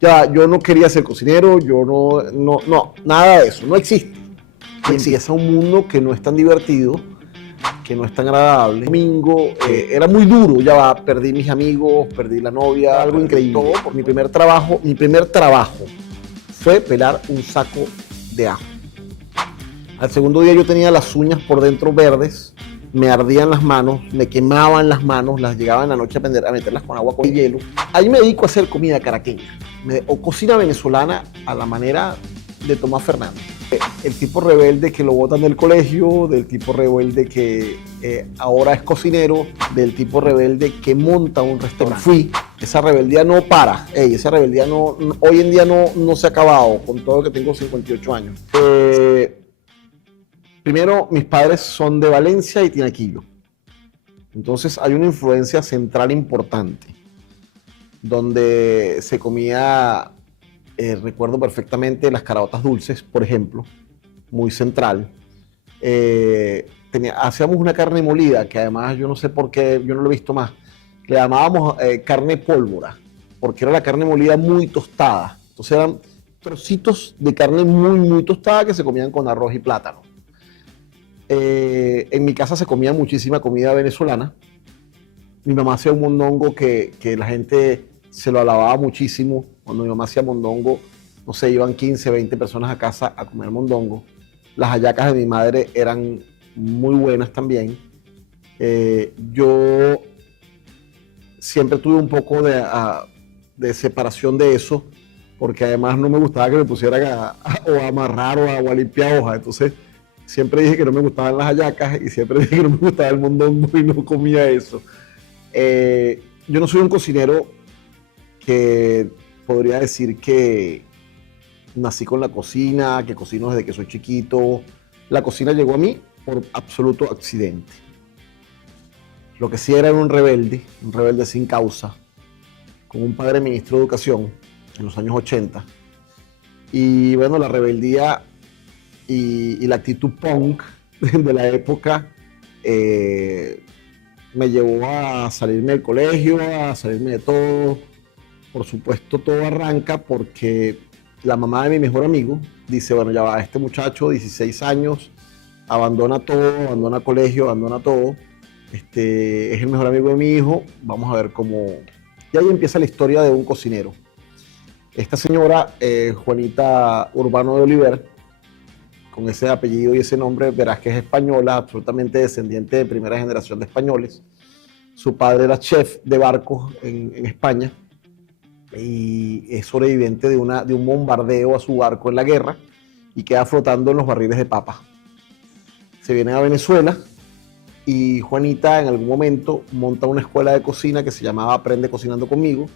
Ya, yo no quería ser cocinero, yo no, nada de eso, no existe. Y empieza un mundo que no es tan divertido, que no es tan agradable. Domingo era muy duro, ya va, perdí mis amigos, perdí la novia, algo increíble. Todo por mi primer trabajo fue pelar un saco de ajo. Al segundo día yo tenía las uñas por dentro verdes, me ardían las manos, me quemaban las manos, las llegaba en la noche a meterlas con agua con hielo. Ahí me dedico a hacer comida caraqueña o cocina venezolana a la manera de Tomás Fernández. El tipo rebelde que lo botan del colegio, del tipo rebelde que ahora es cocinero, del tipo rebelde que monta un restaurante. Esa rebeldía no para, esa rebeldía hoy en día no se ha acabado, con todo que tengo 58 años. Primero, mis padres son de Valencia y Tinaquillo. Entonces hay una influencia central importante, donde se comía, recuerdo perfectamente, las caraotas dulces, por ejemplo, muy central. Hacíamos una carne molida, que además yo no sé por qué, yo no lo he visto más, le llamábamos carne pólvora, porque era la carne molida muy tostada. Entonces eran trocitos de carne muy tostada que se comían con arroz y plátano. En mi casa se comía muchísima comida venezolana. Mi mamá hacía un mondongo que la gente se lo alababa muchísimo. Cuando mi mamá hacía mondongo, no sé, iban 15, 20 personas a casa a comer mondongo. Las hallacas de mi madre eran muy buenas también. Yo siempre tuve un poco de separación de eso, porque además no me gustaba que me pusieran o a amarrar o a limpiar hojas. Entonces, siempre dije que no me gustaban las hallacas y siempre dije que no me gustaba el mondongo y no comía eso. Yo no soy un cocinero que podría decir que nací con la cocina, que cocino desde que soy chiquito. La cocina llegó a mí por absoluto accidente. Lo que sí era un rebelde sin causa, con un padre ministro de Educación en los años 80. Y bueno, la rebeldía y la actitud punk de la época me llevó a salirme del colegio, a salirme de todo. Por supuesto, todo arranca porque la mamá de mi mejor amigo dice, bueno, ya va, este muchacho, 16 años, abandona todo, abandona colegio, abandona todo. Es el mejor amigo de mi hijo, vamos a ver cómo... Y ahí empieza la historia de un cocinero. Esta señora, Juanita Urbano de Oliver, con ese apellido y ese nombre, verás que es española, absolutamente descendiente de primera generación de españoles. Su padre era chef de barcos en España y es sobreviviente de un bombardeo a su barco en la guerra y queda flotando en los barriles de papa. Se viene a Venezuela y Juanita en algún momento monta una escuela de cocina que se llamaba Aprende Cocinando Conmigo,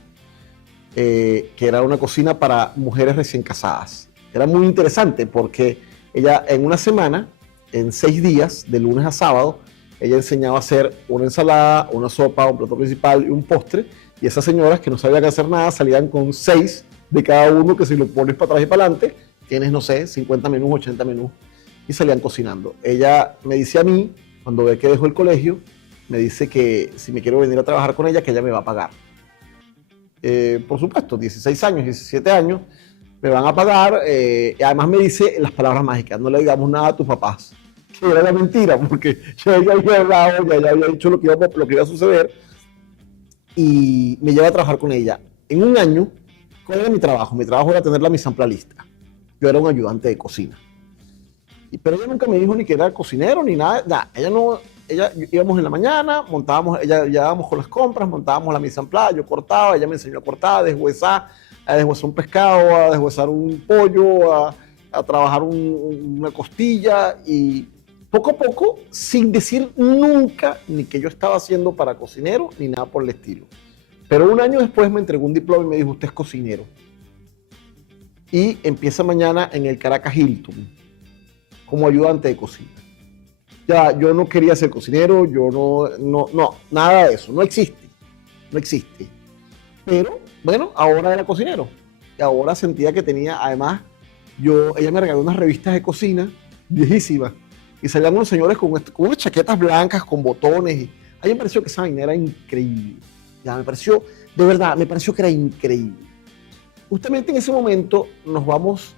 que era una cocina para mujeres recién casadas. Era muy interesante porque ella en una semana, en 6 días, de lunes a sábado, ella enseñaba a hacer una ensalada, una sopa, un plato principal y un postre. Y esas señoras que no sabían qué hacer nada salían con 6 de cada uno, que si lo pones para atrás y para adelante, tienes, no sé, 50 menús, 80 menús, y salían cocinando. Ella me dice a mí, cuando ve que dejo el colegio, me dice que si me quiero venir a trabajar con ella, que ella me va a pagar. Por supuesto, 16 años, 17 años, me van a pagar, y además me dice las palabras mágicas, no le digamos nada a tus papás, que era la mentira, porque ya ella había hablado, ya ella había dicho lo que iba a suceder, y me lleva a trabajar con ella. En un año, ¿cuál era mi trabajo? Mi trabajo era tenerla mise en place lista. Yo era un ayudante de cocina. Pero ella nunca me dijo ni que era cocinero, ni nada. Ella íbamos en la mañana, llegábamos con las compras, montábamos la mise en place, yo cortaba, ella me enseñó a cortar, a deshuesar un pescado, a deshuesar un pollo, a trabajar una costilla, y poco a poco, sin decir nunca ni que yo estaba haciendo para cocinero, ni nada por el estilo. Pero un año después me entregó un diploma y me dijo, usted es cocinero. Y empieza mañana en el Caracas Hilton, como ayudante de cocina. Ya, yo no quería ser cocinero, yo no, nada de eso, no existe. Pero, bueno, ahora era cocinero. Y ahora sentía que tenía, además, ella me regaló unas revistas de cocina viejísimas. Y salían unos señores con unas chaquetas blancas, con botones. Y a mí me pareció que esa vaina era increíble. Ya, de verdad, me pareció que era increíble. Justamente en ese momento nos vamos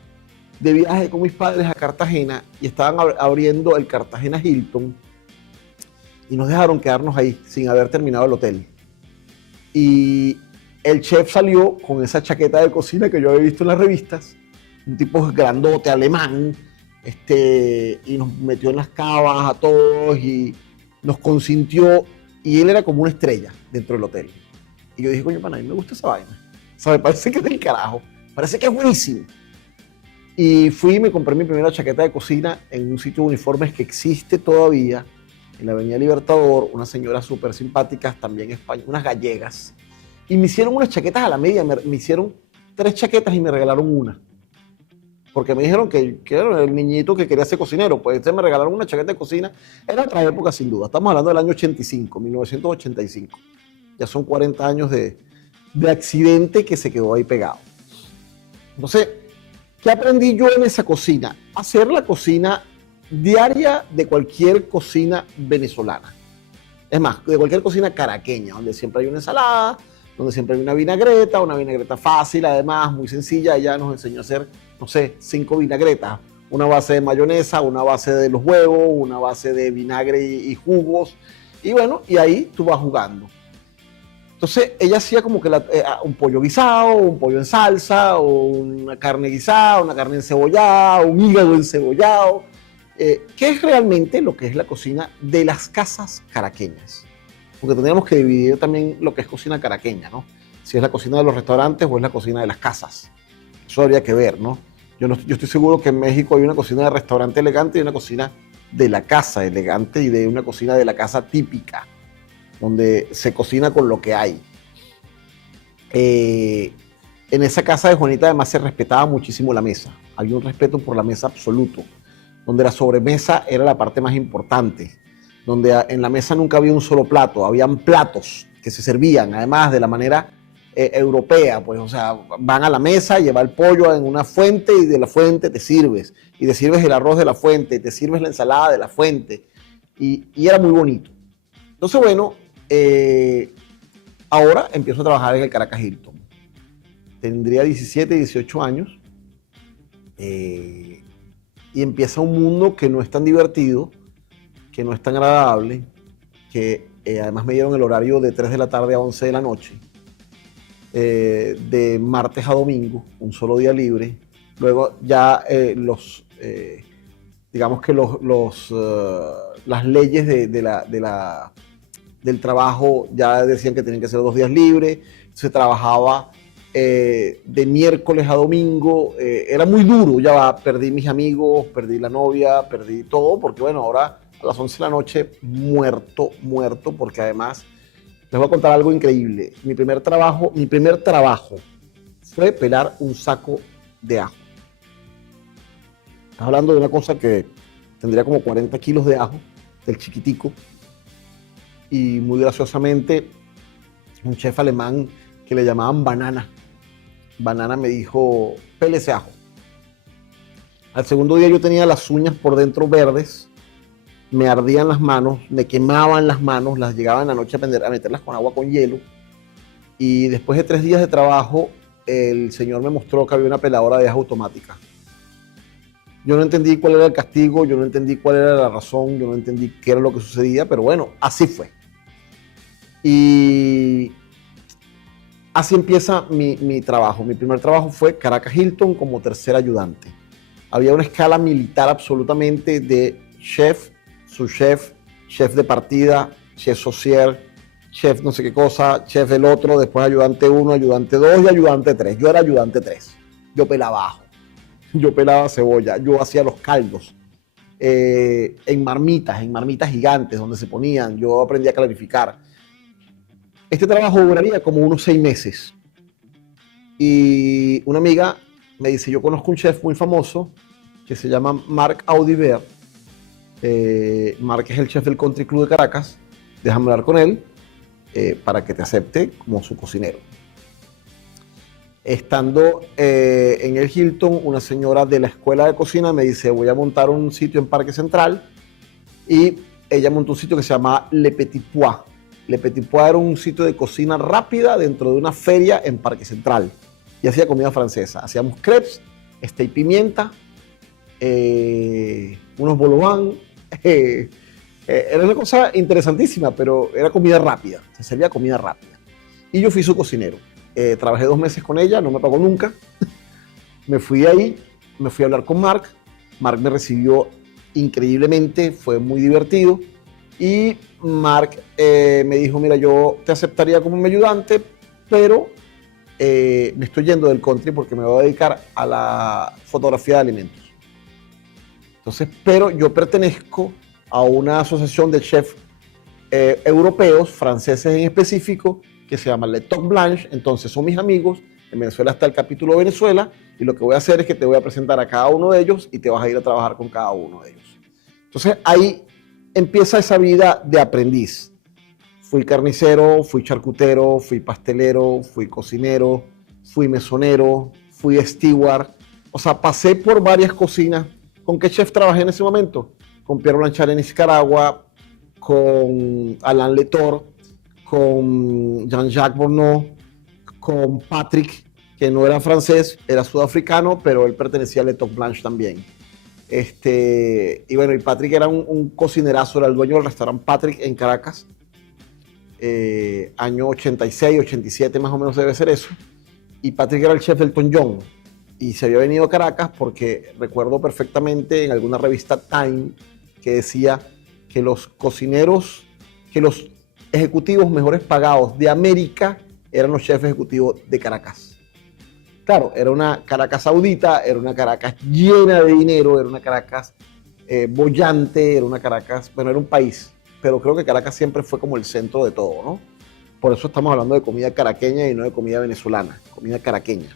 de viaje con mis padres a Cartagena y estaban abriendo el Cartagena Hilton y nos dejaron quedarnos ahí sin haber terminado el hotel. Y el chef salió con esa chaqueta de cocina que yo había visto en las revistas, un tipo grandote alemán, y nos metió en las cavas a todos y nos consintió, y él era como una estrella dentro del hotel. Y yo dije, coño, pana, a mí me gusta esa vaina. O sea, me parece que es del carajo, parece que es buenísimo. Y fui y me compré mi primera chaqueta de cocina en un sitio de uniformes que existe todavía, en la Avenida Libertador, unas señoras súper simpáticas, también españolas, unas gallegas. Y me hicieron unas chaquetas a la media, me hicieron 3 chaquetas y me regalaron una. Porque me dijeron que era el niñito que quería ser cocinero, pues me regalaron una chaqueta de cocina. Era otra época sin duda, estamos hablando del año 85, 1985. Ya son 40 años de accidente que se quedó ahí pegado. Entonces, ¿qué aprendí yo en esa cocina? Hacer la cocina diaria de cualquier cocina venezolana. Es más, de cualquier cocina caraqueña, donde siempre hay una ensalada, donde siempre hay una vinagreta fácil, además, muy sencilla. Ella nos enseñó a hacer, no sé, 5 vinagretas. Una base de mayonesa, una base de los huevos, una base de vinagre y jugos. Y bueno, y ahí tú vas jugando. Entonces ella hacía como que un pollo guisado, un pollo en salsa, o una carne guisada, una carne encebollada, un hígado encebollado, que es realmente lo que es la cocina de las casas caraqueñas. Porque tendríamos que dividir también lo que es cocina caraqueña, ¿no? Si es la cocina de los restaurantes o es la cocina de las casas. Eso habría que ver, ¿no? Yo estoy seguro que en México hay una cocina de restaurante elegante y una cocina de la casa elegante y de una cocina de la casa típica, donde se cocina con lo que hay. En esa casa de Juanita además se respetaba muchísimo la mesa. Había un respeto por la mesa absoluto, donde la sobremesa era la parte más importante, donde en la mesa nunca había un solo plato, habían platos que se servían, además de la manera europea, pues, o sea, van a la mesa, lleva el pollo en una fuente y de la fuente te sirves, y te sirves el arroz de la fuente, y te sirves la ensalada de la fuente, y era muy bonito. Entonces, bueno, ahora empiezo a trabajar en el Caracas Hilton. Tendría 17, 18 años, y empieza un mundo que no es tan divertido, que no es tan agradable, que además me dieron el horario de 3 de la tarde a 11 de la noche, de martes a domingo, un solo día libre. Luego ya digamos que las leyes del trabajo ya decían que tenían que ser 2 días libres. Se trabajaba de miércoles a domingo. Era muy duro, perdí mis amigos, perdí la novia, perdí todo, porque bueno, ahora a las 11 de la noche muerto, porque además les voy a contar algo increíble. Mi primer trabajo fue pelar un saco de ajo. Estás hablando de una cosa que tendría como 40 kilos de ajo, del chiquitico. Y muy graciosamente, un chef alemán que le llamaban Banana me dijo, pele ese ajo. Al segundo día yo tenía las uñas por dentro verdes, me ardían las manos, me quemaban las manos, las llegaba en la noche a meterlas con agua con hielo. Y después de 3 días de trabajo, el señor me mostró que había una peladora de ajo automática. Yo no entendí cuál era el castigo, yo no entendí cuál era la razón, yo no entendí qué era lo que sucedía, pero bueno, así fue. Y así empieza mi trabajo. Mi primer trabajo fue Caracas Hilton como tercer ayudante. Había una escala militar absolutamente de chef, subchef, chef de partida, chef social, chef no sé qué cosa, chef del otro, después ayudante 1, ayudante 2 y ayudante 3. Yo era ayudante 3. Yo pelaba ajo, yo pelaba cebolla, yo hacía los caldos en marmitas gigantes donde se ponían. Yo aprendí a clarificar. Este trabajo duraría como unos 6 meses. Y una amiga me dice, yo conozco un chef muy famoso que se llama Marc Audibert. Marc es el chef del Country Club de Caracas. Déjame hablar con él para que te acepte como su cocinero. Estando en el Hilton, una señora de la escuela de cocina me dice, voy a montar un sitio en Parque Central. Y ella montó un sitio que se llama Le Petit Pois. Le Petit Pois era un sitio de cocina rápida dentro de una feria en Parque Central. y hacía comida francesa. Hacíamos crepes, steak pimienta, unos bolobán. Era una cosa interesantísima, pero era comida rápida, se servía comida rápida. Y yo fui su cocinero. Trabajé 2 meses con ella, no me pagó nunca. Me fui de ahí, me fui a hablar con Marc. Marc me recibió increíblemente, fue muy divertido. Y Marc me dijo, mira, yo te aceptaría como mi ayudante, pero me estoy yendo del country porque me voy a dedicar a la fotografía de alimentos. Entonces, pero yo pertenezco a una asociación de chefs europeos, franceses en específico, que se llama Le Toc Blanche. Entonces son mis amigos. En Venezuela está el capítulo de Venezuela y lo que voy a hacer es que te voy a presentar a cada uno de ellos y te vas a ir a trabajar con cada uno de ellos. Entonces ahí empieza esa vida de aprendiz. Fui carnicero, fui charcutero, fui pastelero, fui cocinero, fui mesonero, fui steward. O sea, pasé por varias cocinas. ¿Con qué chef trabajé en ese momento? Con Pierre Blanchard en Nicaragua, con Alain Letor, con Jean-Jacques Bourneau, con Patrick, que no era francés, era sudafricano, pero él pertenecía a Le Toc Blanche también. Y bueno, y Patrick era un cocinerazo, era el dueño del restaurante Patrick en Caracas. Año 86, 87 más o menos debe ser eso. Y Patrick era el chef del Tonjon. Y se había venido a Caracas porque recuerdo perfectamente en alguna revista Time que decía que los cocineros, que los ejecutivos mejores pagados de América eran los chefs ejecutivos de Caracas. Claro, era una Caracas saudita, era una Caracas llena de dinero, era una Caracas bollante, era una Caracas, bueno, era un país, pero creo que Caracas siempre fue como el centro de todo, ¿no? Por eso estamos hablando de comida caraqueña y no de comida venezolana, comida caraqueña.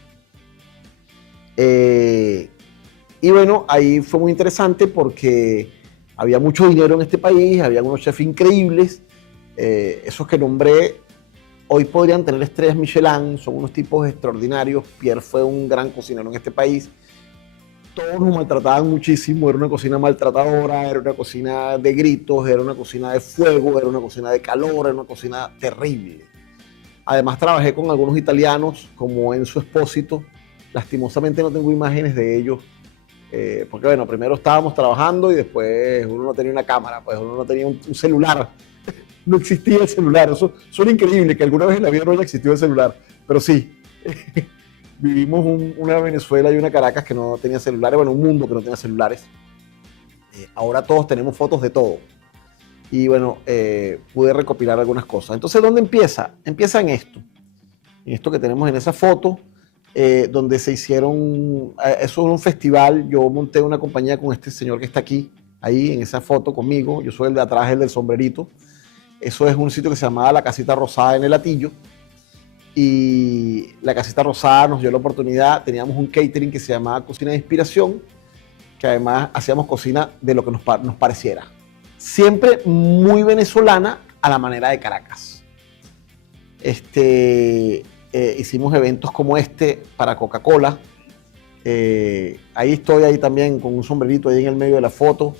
Y bueno, ahí fue muy interesante porque había mucho dinero en este país, había unos chefs increíbles, esos que nombré hoy podrían tener estrellas Michelin, son unos tipos extraordinarios. Pierre fue un gran cocinero en este país. Todos nos maltrataban muchísimo, era una cocina maltratadora, era una cocina de gritos, era una cocina de fuego, era una cocina de calor, era una cocina terrible. Además trabajé con algunos italianos como Enzo Espósito. Lastimosamente no tengo imágenes de ellos, porque bueno, primero estábamos trabajando y después uno no tenía una cámara, pues uno no tenía un celular. No existía el celular. Eso suena increíble que alguna vez en la vida no haya existido el celular, pero sí. Vivimos una Venezuela y una Caracas que no tenía celulares, bueno, un mundo que no tenía celulares. Ahora todos tenemos fotos de todo. Y bueno, pude recopilar algunas cosas. Entonces, ¿dónde empieza? Empieza en esto que tenemos en esa foto, donde se hicieron, eso es un festival. Yo monté una compañía con este señor que está aquí, ahí en esa foto conmigo. Yo soy el de atrás, el del sombrerito. Eso es un sitio que se llamaba La Casita Rosada en El Hatillo. Y La Casita Rosada nos dio la oportunidad, teníamos un catering que se llamaba Cocina de Inspiración, que además hacíamos cocina de lo que nos pareciera. Siempre muy venezolana a la manera de Caracas. Hicimos eventos como este para Coca-Cola. Ahí estoy ahí también con un sombrerito ahí en el medio de la foto.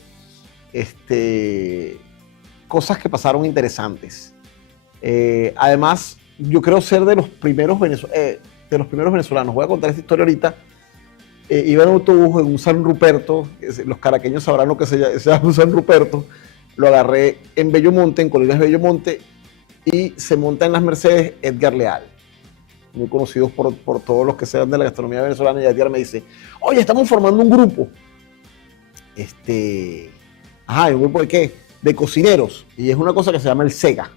Cosas que pasaron interesantes. Además, yo creo ser de los primeros venezolanos. Voy a contar esta historia ahorita. Iba en autobús en un San Ruperto. Los caraqueños sabrán lo que se llama un San Ruperto. Lo agarré en Bellomonte, en Colinas Bellomonte, y se monta en las Mercedes Edgar Leal, muy conocidos por todos los que sean de la gastronomía venezolana. Y Edgar me dice, oye, estamos formando un grupo. ¿Un grupo de qué? De cocineros, y es una cosa que se llama el SEGA.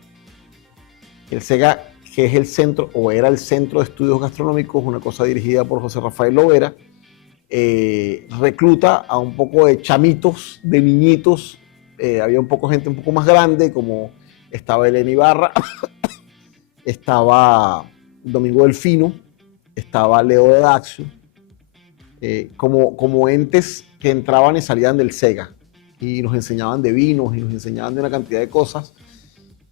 El SEGA, que es el centro, o era el Centro de Estudios Gastronómicos, una cosa dirigida por José Rafael Lovera, recluta a un poco de chamitos, de niñitos. Había un poco gente un poco más grande, como estaba Elena Ibarra, estaba Domingo Delfino, estaba Leo de Daxio, como entes que entraban y salían del SEGA. Y nos enseñaban de vinos y nos enseñaban de una cantidad de cosas.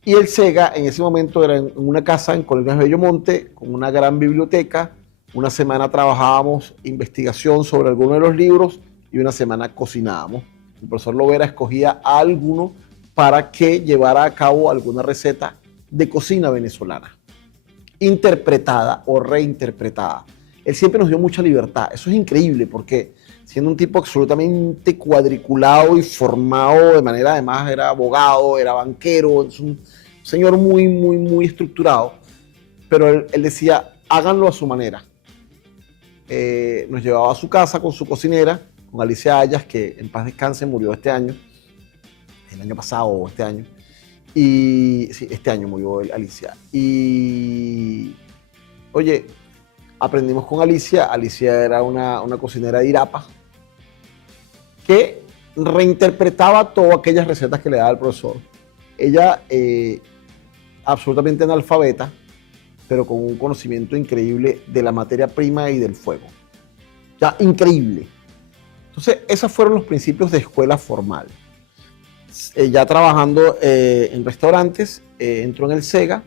Y el SEGA en ese momento era en una casa en Colinas Bellomonte, con una gran biblioteca. Una semana trabajábamos investigación sobre alguno de los libros y una semana cocinábamos. El profesor Lovera escogía a alguno para que llevara a cabo alguna receta de cocina venezolana, interpretada o reinterpretada. él siempre nos dio mucha libertad. Eso es increíble porque siendo un tipo absolutamente cuadriculado y formado de manera, además era abogado, era banquero, es un señor muy, muy, muy estructurado, pero él decía, háganlo a su manera. Nos llevaba a su casa con su cocinera, con Alicia Ayas, que en paz descanse, murió este año, el año pasado o este año, y sí, este año murió Alicia. Y, oye, aprendimos con Alicia. Alicia era una cocinera de Irapa que reinterpretaba todas aquellas recetas que le daba el profesor. Ella, absolutamente analfabeta, pero con un conocimiento increíble de la materia prima y del fuego. Ya, increíble. Entonces, esos fueron los principios de escuela formal. Ya trabajando en restaurantes, entró en el SEGA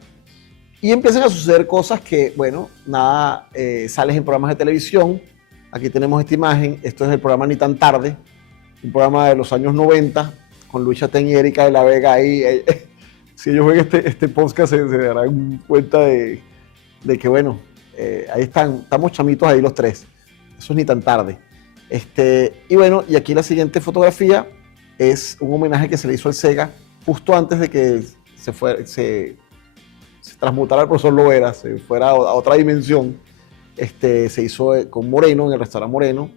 y empiezan a suceder cosas que, bueno, nada, sales en programas de televisión. Aquí tenemos esta imagen. Esto es el programa Ni Tan Tarde, un programa de los años 90 con Luis Chatén y Erika de la Vega ahí. Si ellos ven este podcast se darán cuenta de que, bueno, ahí estamos chamitos ahí los tres. Eso es Ni Tan Tarde. Y bueno, y aquí la siguiente fotografía es un homenaje que se le hizo al SEGA justo antes de que se transmutara el profesor Lovera, se fuera a otra dimensión. Se hizo con Moreno, en el restaurante Moreno,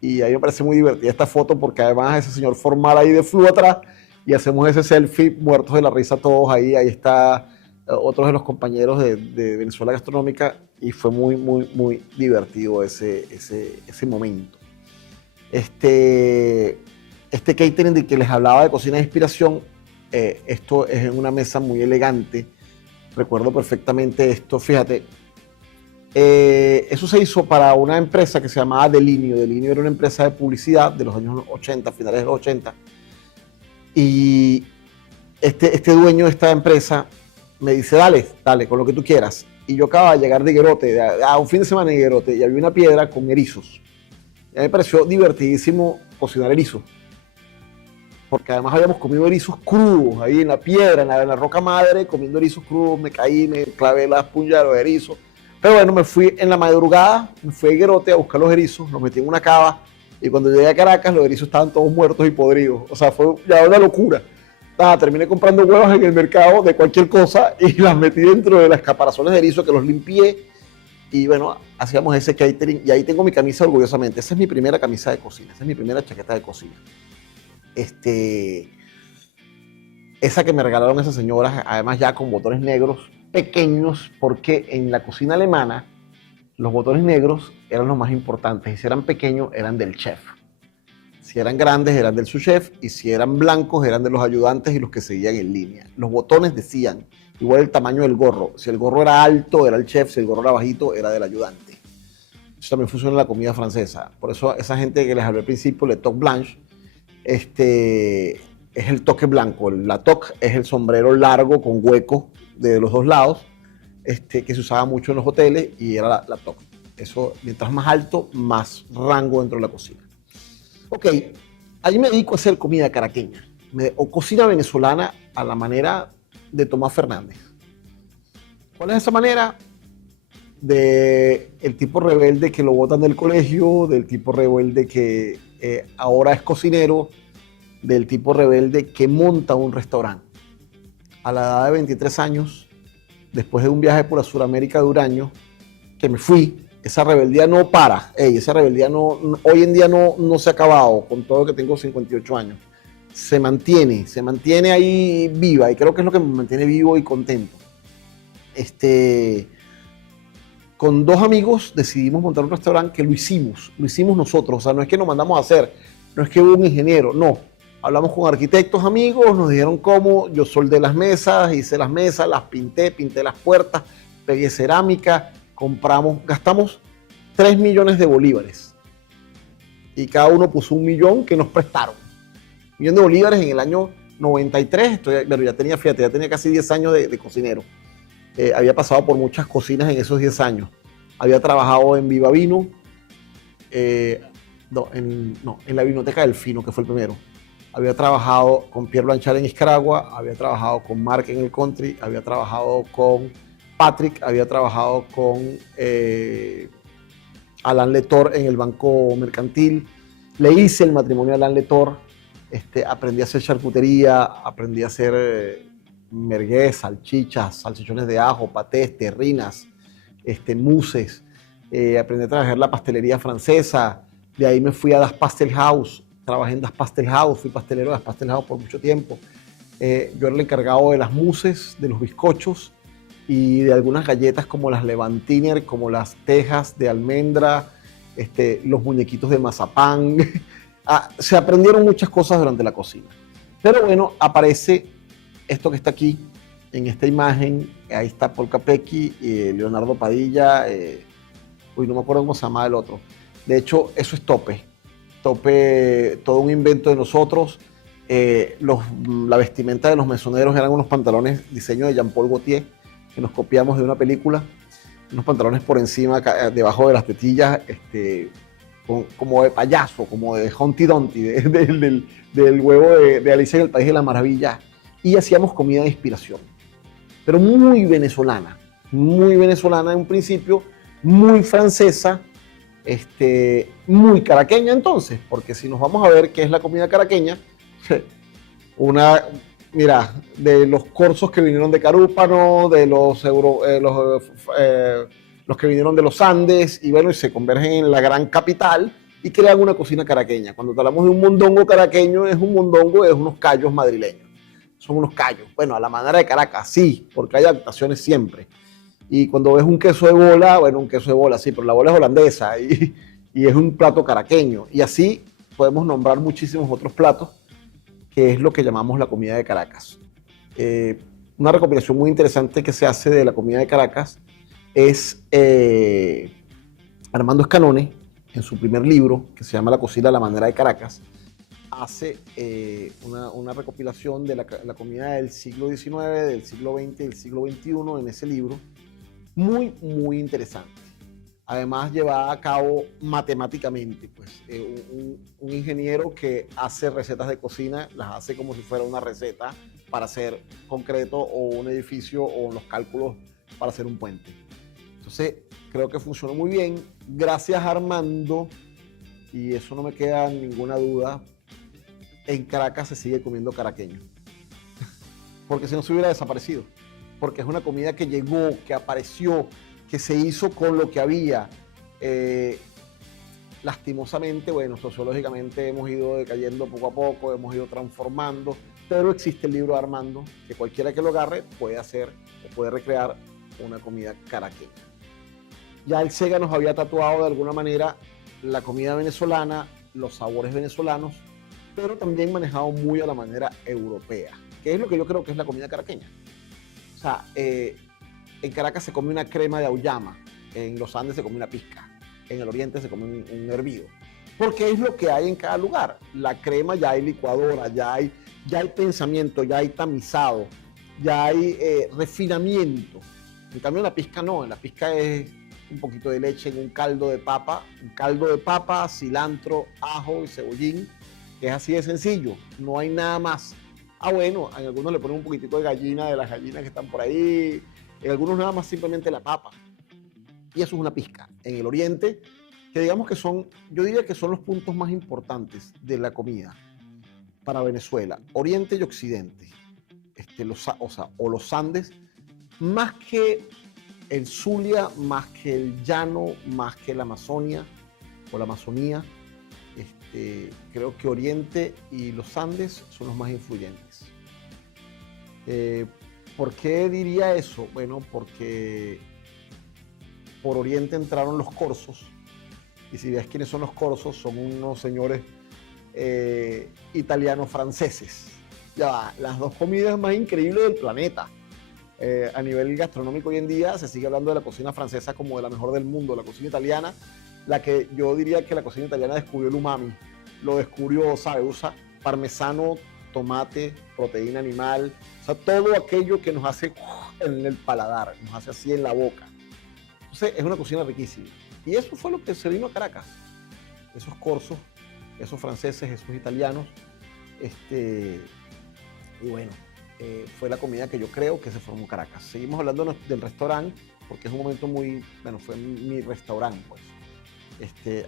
y ahí me parece muy divertida esta foto porque además ese señor formal ahí de flu atrás y hacemos ese selfie muertos de la risa todos ahí. Ahí está otros de los compañeros de Venezuela Gastronómica y fue muy, muy, muy divertido ese momento. Este catering de que les hablaba de cocina de inspiración, esto es en una mesa muy elegante. Recuerdo perfectamente esto, fíjate. Eso se hizo para una empresa que se llamaba Delinio. Delinio era una empresa de publicidad de los años 80, finales de los 80. Y este dueño de esta empresa me dice, dale, con lo que tú quieras. Y yo acababa de llegar de Higuerote, a un fin de semana en Higuerote, y había una piedra con erizos. Y a mí me pareció divertidísimo cocinar erizos. Porque además habíamos comido erizos crudos ahí en la piedra, en la roca madre, comiendo erizos crudos. Me caí, me clavé las puntas de los erizos. Pero bueno, me fui en la madrugada, me fui a Higuerote a buscar los erizos, los metí en una cava. Y cuando llegué a Caracas, los erizos estaban todos muertos y podridos. O sea, fue ya una locura. Terminé comprando huevos en el mercado de cualquier cosa y las metí dentro de las caparazones de erizo que los limpié. Y bueno, hacíamos ese catering. Y ahí tengo mi camisa orgullosamente. Esa es mi primera camisa de cocina. Esa es mi primera chaqueta de cocina. Esa que me regalaron esas señoras, además ya con botones negros pequeños, porque en la cocina alemana los botones negros eran los más importantes. Y si eran pequeños, eran del chef. Si eran grandes, eran del subchef, y si eran blancos, eran de los ayudantes y los que seguían en línea. Los botones decían, igual el tamaño del gorro. Si el gorro era alto, era el chef. Si el gorro era bajito, era del ayudante. Eso también funciona en la comida francesa. Por eso esa gente que les hablé al principio, le toque blanche, es el toque blanco. La toque es el sombrero largo con hueco de los dos lados, que se usaba mucho en los hoteles, y era la toque. Eso, mientras más alto, más rango dentro de la cocina. Ok, ahí me dedico a hacer comida caraqueña o cocina venezolana a la manera de Tomás Fernández. ¿Cuál es esa manera? De el tipo rebelde que lo botan del colegio, del tipo rebelde que ahora es cocinero, del tipo rebelde que monta un restaurante. A la edad de 23 años, después de un viaje por la Suramérica de un año, que me fui, esa rebeldía no para. Esa rebeldía hoy en día no se ha acabado, con todo que tengo 58 años. Se mantiene ahí viva, y creo que es lo que me mantiene vivo y contento. Con dos amigos decidimos montar un restaurante que lo hicimos nosotros. O sea, no es que nos mandamos a hacer, no es que hubo un ingeniero, no. Hablamos con arquitectos amigos, nos dijeron cómo, yo soldé las mesas, hice las mesas, las pinté las puertas, pegué cerámica, gastamos 3 millones de bolívares. Y cada uno puso 1 millón que nos prestaron. 1 millón de bolívares en el año 93, pero ya tenía casi 10 años de cocinero. Había pasado por muchas cocinas en esos 10 años. Había trabajado en Viva Vino, en la Vinoteca del Fino, que fue el primero. Había trabajado con Pierre Blanchard en Nicaragua, había trabajado con Marc en el Country, había trabajado con Patrick, había trabajado con Alain Letor en el Banco Mercantil. Le hice el matrimonio a Alain Letor. Aprendí a hacer charcutería, aprendí a hacer merguez, salchichas, salchichones de ajo, patés, terrinas, mousses. Aprendí a trabajar la pastelería francesa. De ahí me fui a Das Pastel House. Trabajé en Das Pastel House, fui pastelero de Das Pastel House por mucho tiempo. Yo era el encargado de las mousses, de los bizcochos y de algunas galletas como las Levantiner, como las tejas de almendra, los muñequitos de mazapán. Se aprendieron muchas cosas durante la cocina. Pero bueno, aparece esto que está aquí, en esta imagen. Ahí está Paul Capecchi, Leonardo Padilla, no me acuerdo cómo se llama el otro. De hecho, eso es Tope. Tope, todo un invento de nosotros. La vestimenta de los mesoneros eran unos pantalones diseño de Jean-Paul Gaultier, que nos copiamos de una película, unos pantalones por encima, debajo de las tetillas, como de payaso, como de Humpty Dumpty, del huevo de Alicia en el País de las Maravillas, y hacíamos comida de inspiración, pero muy venezolana en un principio, muy francesa, muy caraqueña entonces, porque si nos vamos a ver qué es la comida caraqueña, mira, de los corzos que vinieron de Carúpano, de los que vinieron de los Andes, y bueno, y se convergen en la gran capital y crean una cocina caraqueña. Cuando hablamos de un mondongo caraqueño, es un mondongo, es unos callos madrileños. Son unos callos. Bueno, a la manera de Caracas, sí, porque hay adaptaciones siempre. Y cuando ves un queso de bola, bueno, un queso de bola, sí, pero la bola es holandesa y es un plato caraqueño. Y así podemos nombrar muchísimos otros platos, que es lo que llamamos la comida de Caracas. Una recopilación muy interesante que se hace de la comida de Caracas es Armando Escanone, en su primer libro, que se llama La cocina a la manera de Caracas, hace una recopilación de la comida del siglo XIX, del siglo XX y del siglo XXI en ese libro, muy, muy interesante. Además, llevada a cabo matemáticamente, pues un ingeniero que hace recetas de cocina, las hace como si fuera una receta para hacer concreto o un edificio o los cálculos para hacer un puente. Entonces, creo que funcionó muy bien. Gracias a Armando, y eso no me queda ninguna duda, en Caracas se sigue comiendo caraqueño. Porque si no se hubiera desaparecido. Porque es una comida que llegó, que apareció, que se hizo con lo que había. Lastimosamente, bueno, sociológicamente hemos ido decayendo poco a poco, hemos ido transformando, pero existe el libro de Armando, que cualquiera que lo agarre puede hacer o puede recrear una comida caraqueña. Ya el Sega nos había tatuado de alguna manera la comida venezolana, los sabores venezolanos, pero también manejado muy a la manera europea, que es lo que yo creo que es la comida caraqueña. O sea, en Caracas se come una crema de auyama, en los Andes se come una pizca, en el oriente se come un hervido, porque es lo que hay en cada lugar. La crema ya hay licuadora, ya hay pensamiento, ya hay tamizado, ya hay refinamiento. En cambio en la pizca no, en la pizca es un poquito de leche en un caldo de papa, cilantro, ajo y cebollín, que es así de sencillo, no hay nada más. Bueno, en algunos le ponen un poquitico de gallina, de las gallinas que están por ahí, en algunos nada más simplemente la papa. Y eso es una pizca. En el oriente, que digamos que yo diría que son los puntos más importantes de la comida para Venezuela, oriente y occidente, los Andes, más que el Zulia, más que el llano, más que la Amazonia o la Amazonía, creo que Oriente y los Andes son los más influyentes. ¿Por qué diría eso? Bueno, porque por Oriente entraron los corsos, y si ves quiénes son los corsos, son unos señores italiano-franceses. Ya va, las dos comidas más increíbles del planeta. A nivel gastronómico hoy en día se sigue hablando de la cocina francesa como de la mejor del mundo. La cocina italiana, la que yo diría que la cocina italiana descubrió el umami, lo descubrió, ¿sabe? Usa parmesano, tomate, proteína animal, o sea, todo aquello que nos hace en el paladar, nos hace así en la boca. Entonces es una cocina riquísima. Y eso fue lo que se vino a Caracas. Esos corsos, esos franceses, esos italianos. Y bueno, fue la comida que yo creo que se formó en Caracas. Seguimos hablando del restaurante, porque es un momento muy, bueno, fue mi restaurante, pues.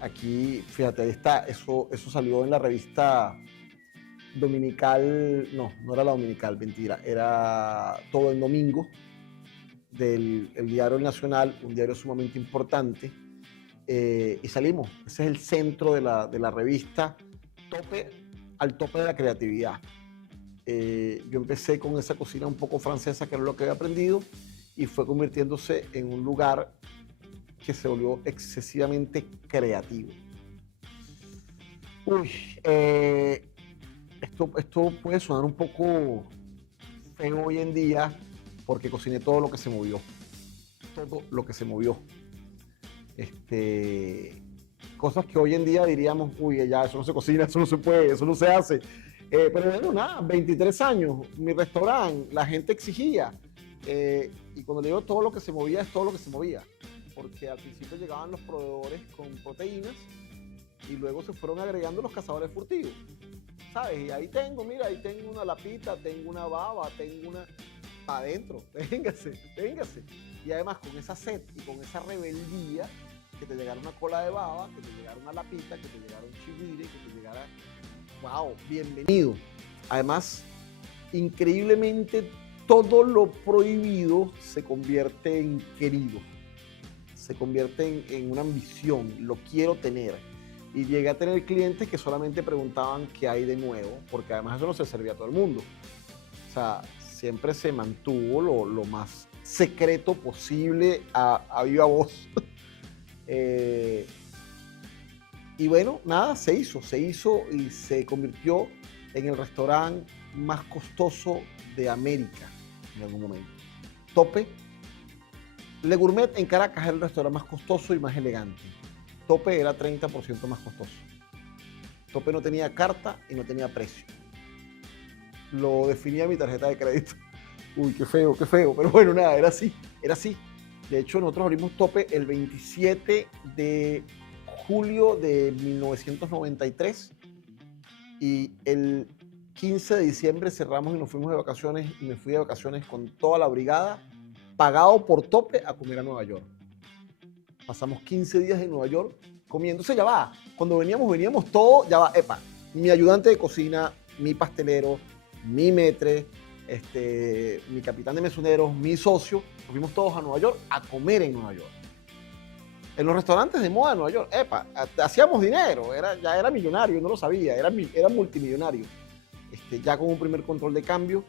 Aquí, fíjate, ahí está, eso salió en la revista dominical, no era la dominical, mentira, era Todo el Domingo, del el diario Nacional, un diario sumamente importante, y salimos. Ese es el centro de la revista, tope, al tope de la creatividad. Yo empecé con esa cocina un poco francesa, que era lo que había aprendido, y fue convirtiéndose en un lugar que se volvió excesivamente creativo. Uy, esto puede sonar un poco feo hoy en día, porque cociné todo lo que se movió. Todo lo que se movió. Cosas que hoy en día diríamos, uy, ya eso no se cocina, eso no se puede, eso no se hace. Pero bueno, nada, 23 años, mi restaurante, la gente exigía. Y cuando le digo todo lo que se movía, es todo lo que se movía. Porque al principio llegaban los proveedores con proteínas y luego se fueron agregando los cazadores furtivos. ¿Sabes? Y ahí tengo, mira, ahí tengo una lapita, tengo una baba, tengo una... Adentro, véngase, véngase. Y además con esa sed y con esa rebeldía, que te llegara una cola de baba, que te llegara una lapita, que te llegara un chigüire, que te llegara... ¡Wow! Bienvenido. Además, increíblemente, todo lo prohibido se convierte en querido. Se convierte en una ambición, lo quiero tener. Y llegué a tener clientes que solamente preguntaban qué hay de nuevo, porque además eso no se servía a todo el mundo. O sea, siempre se mantuvo lo más secreto posible a viva voz. Y bueno, nada, se hizo y se convirtió en el restaurante más costoso de América en algún momento. Tope. Le Gourmet en Caracas era el restaurante más costoso y más elegante. Tope era 30% más costoso. Tope no tenía carta y no tenía precio. Lo definía mi tarjeta de crédito. Uy, qué feo, pero bueno, nada, era así, era así. De hecho, nosotros abrimos Tope el 27 de julio de 1993 y el 15 de diciembre cerramos y nos fuimos de vacaciones y me fui de vacaciones con toda la brigada, pagado por Tope, a comer a Nueva York. Pasamos 15 días en Nueva York comiendo. Entonces ya va, cuando veníamos todo, ya va, epa, mi ayudante de cocina, mi pastelero, mi maître, mi capitán de mesoneros, mi socio, nos fuimos todos a Nueva York a comer en Nueva York. En los restaurantes de moda de Nueva York, epa, hacíamos dinero, ya era millonario, no lo sabía, era multimillonario. Ya con un primer control de cambio,